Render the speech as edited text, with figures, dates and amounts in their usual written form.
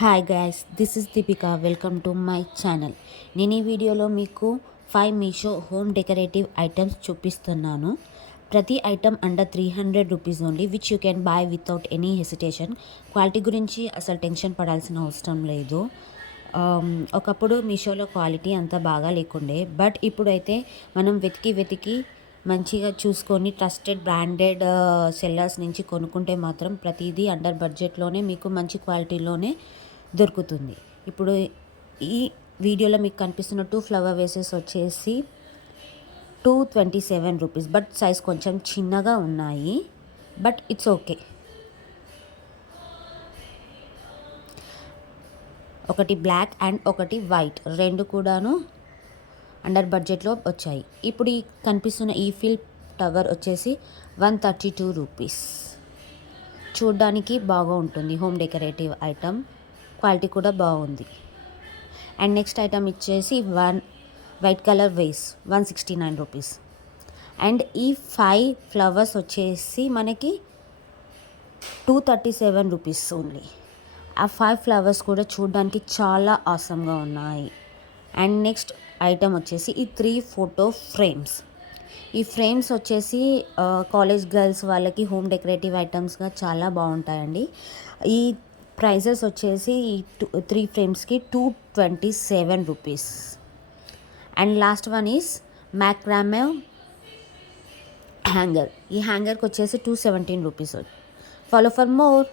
Hi guys, this is Deepika. Welcome to my channel. నేను ఈ వీడియోలో మీకు 5 మీషో హోమ్ డెకరేటివ్ ఐటమ్స్ చూపిస్తున్నాను. ప్రతి item under 300 rupees only, which you can buy without any hesitation. Quality గురించి అసలు టెన్షన్ పడాల్సిన అవసరం లేదు. ఒకప్పుడు మీషోలో క్వాలిటీ అంత బాగా లేకుండే, బట్ ఇప్పుడైతే మనం వెతికి మంచిగా చూసుకొని ట్రస్టెడ్ బ్రాండెడ్ సెల్లర్స్ నుంచి కొనుక్కుంటే మాత్రం ప్రతిదీ అండర్ బడ్జెట్లోనే మీకు మంచి క్వాలిటీలోనే దొరుకుతుంది. ఇప్పుడు ఈ వీడియోలో మీకు కనిపిస్తున్న 2 ఫ్లవర్ వేసెస్ వచ్చేసి 227 రూపీస్, బట్ సైజ్ కొంచెం చిన్నగా ఉన్నాయి, బట్ ఇట్స్ ఓకే. ఒకటి బ్లాక్ అండ్ ఒకటి వైట్, రెండు కూడాను అండర్ బడ్జెట్లో వచ్చాయి. ఇప్పుడు ఈ కనిపిస్తున్న ఈ ఫిల్ టవర్ వచ్చేసి 132 రూపీస్. చూడ్డానికి బాగా ఉంటుంది, హోమ్ డెకరేటివ్ ఐటమ్, క్వాలిటీ కూడా బాగుంది. అండ్ నెక్స్ట్ ఐటమ్ వచ్చేసి white colour ways 169 rupees. And ఈ 5 ఫ్లవర్స్ వచ్చేసి మనకి 237 రూపీస్ ఓన్లీ. ఆ 5 ఫ్లవర్స్ కూడా చూడడానికి చాలా ఆసమ్గా ఉన్నాయి. అండ్ నెక్స్ట్ ఐటమ్ వచ్చేసి ఈ 3 ఫోటో ఫ్రేమ్స్. ఈ ఫ్రేమ్స్ వచ్చేసి కాలేజ్ గర్ల్స్ వాళ్ళకి హోమ్ డెకరేటివ్ ఐటమ్స్గా చాలా బాగుంటాయండి. ఈ ప్రైజెస్ వచ్చేసి ఈ 3 ఫ్రేమ్స్కి 227 rupees. And last one is macrame hanger. ఈ హ్యాంగర్కి వచ్చేసి 217 రూపీస్. Follow for more.